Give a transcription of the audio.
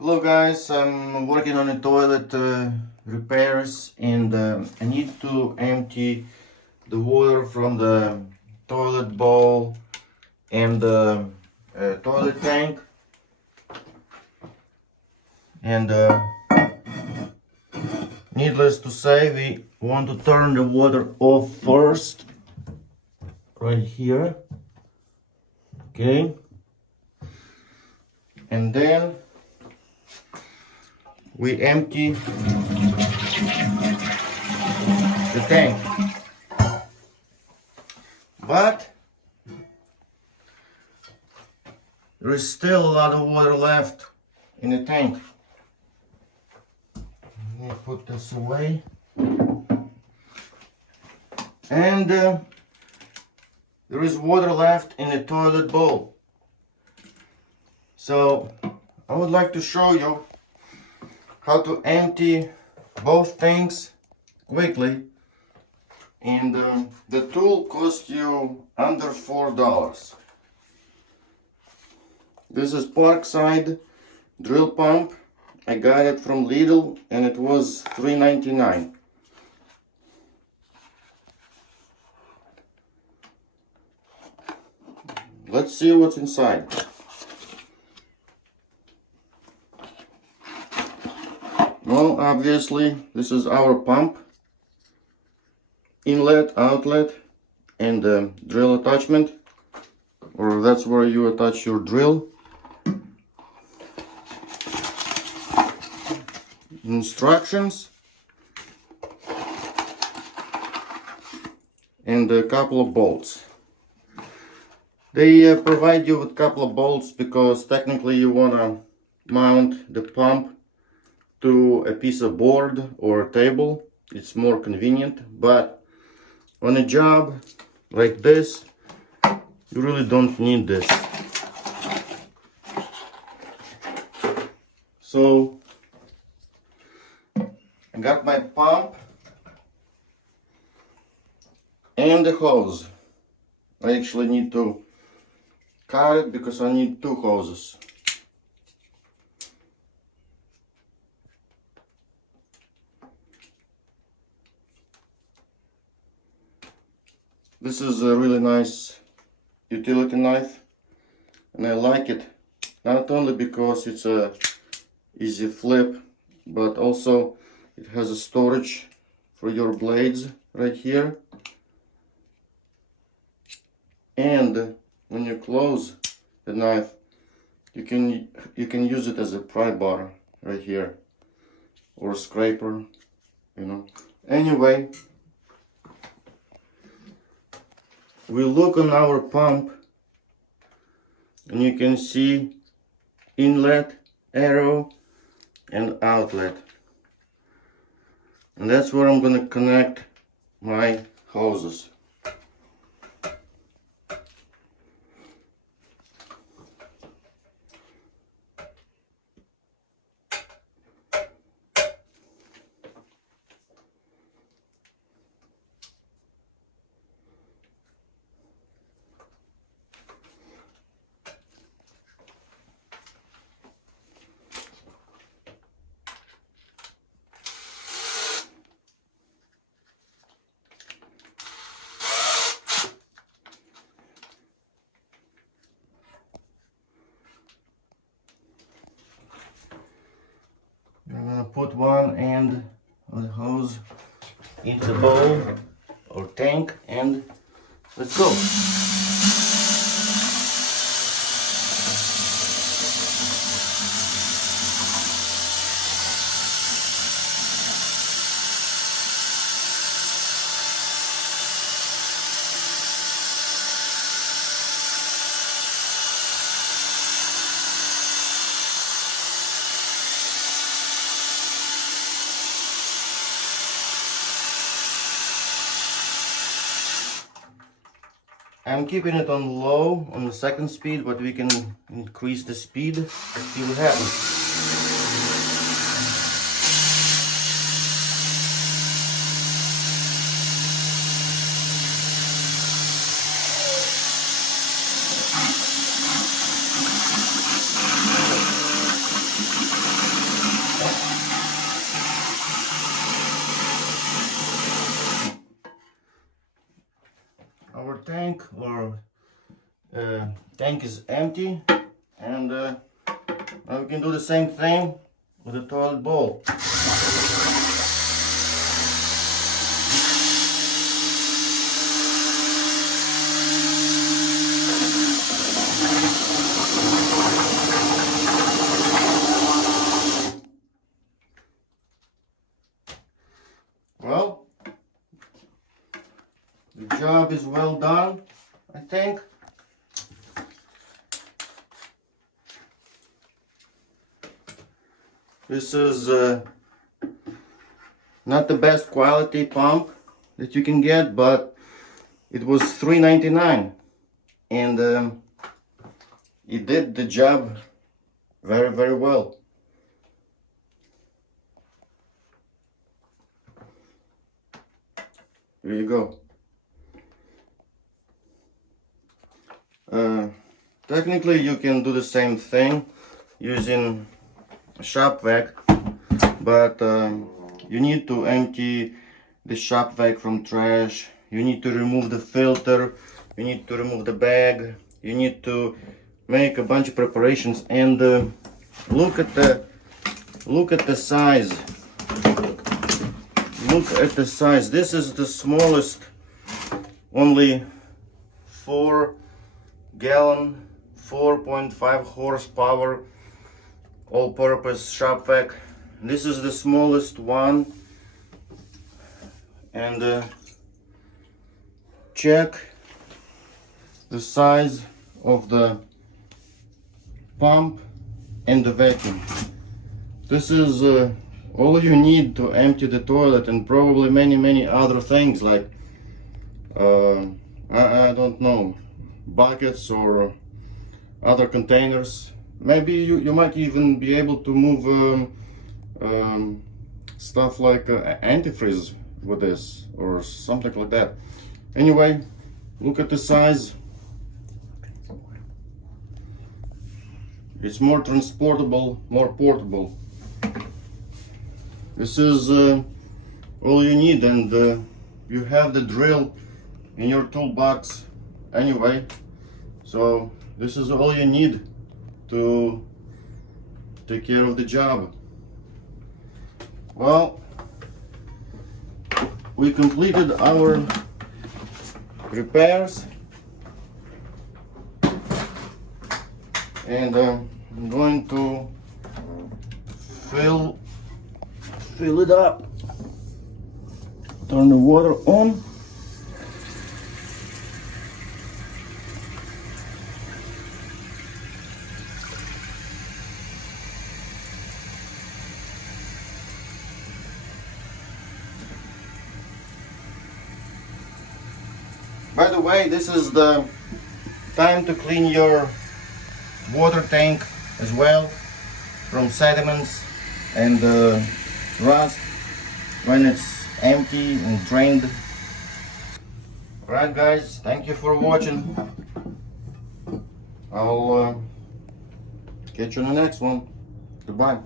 Hello guys, I'm working on a toilet repairs and I need to empty the water from the toilet bowl and the toilet tank, and needless to say, we want to turn the water off first right here, okay, and then we empty the tank. But there is still a lot of water left in the tank. Let me put this away. And there is water left in the toilet bowl. So I would like to show you how to empty both tanks quickly. And the tool costs you under $4. This is Parkside drill pump. I got it from Lidl and it was $3.99. Let's see what's inside. Well, obviously this is our pump, inlet, outlet, and drill attachment, or that's where you attach your drill. Instructions and a couple of bolts. They provide you with a couple of bolts because technically you want to mount the pump to a piece of board or a table. It's more convenient, but on a job like this you really don't need this. So I got my pump and the hose. I actually need to cut it because I need two hoses. This is a really nice utility knife and I like it not only because it's a easy flip, but also it has a storage for your blades right here. And when you close the knife, you can use it as a pry bar right here, or a scraper, you know. Anyway, we look on our pump and you can see inlet, arrow, and outlet, and that's where I'm going to connect my hoses. I'm gonna put one end of the hose into the bowl or tank and let's go. I'm keeping it on low on the second speed, but we can increase the speed, see what happens. tank or tank is empty, and now we can do the same thing with the toilet bowl. Well, the job is well done, I think. This is not the best quality pump that you can get, but it was $3.99, and it did the job very, very well. Here you go. Technically you can do the same thing using a shop vac, but you need to empty the shop vac from trash, you need to remove the filter, you need to remove the bag, you need to make a bunch of preparations, and look at the size. Look at the size. This is the smallest, only 4-gallon, 4.5 horsepower, all-purpose shop vac. This is the smallest one, and check the size of the pump and the vacuum. This is all you need to empty the toilet, and probably many other things like I don't know, buckets or other containers. Maybe you might even be able to move stuff like antifreeze with this or something like that. Anyway, look at the size. It's more transportable, more portable. This is all you need, and you have the drill in your toolbox anyway. So this is all you need to take care of the job. Well, we completed our repairs, and I'm going to fill it up. Turn the water on. By the way, this is the time to clean your water tank as well from sediments and rust when it's empty and drained. Alright guys, thank you for watching. I'll catch you on the next one. Goodbye.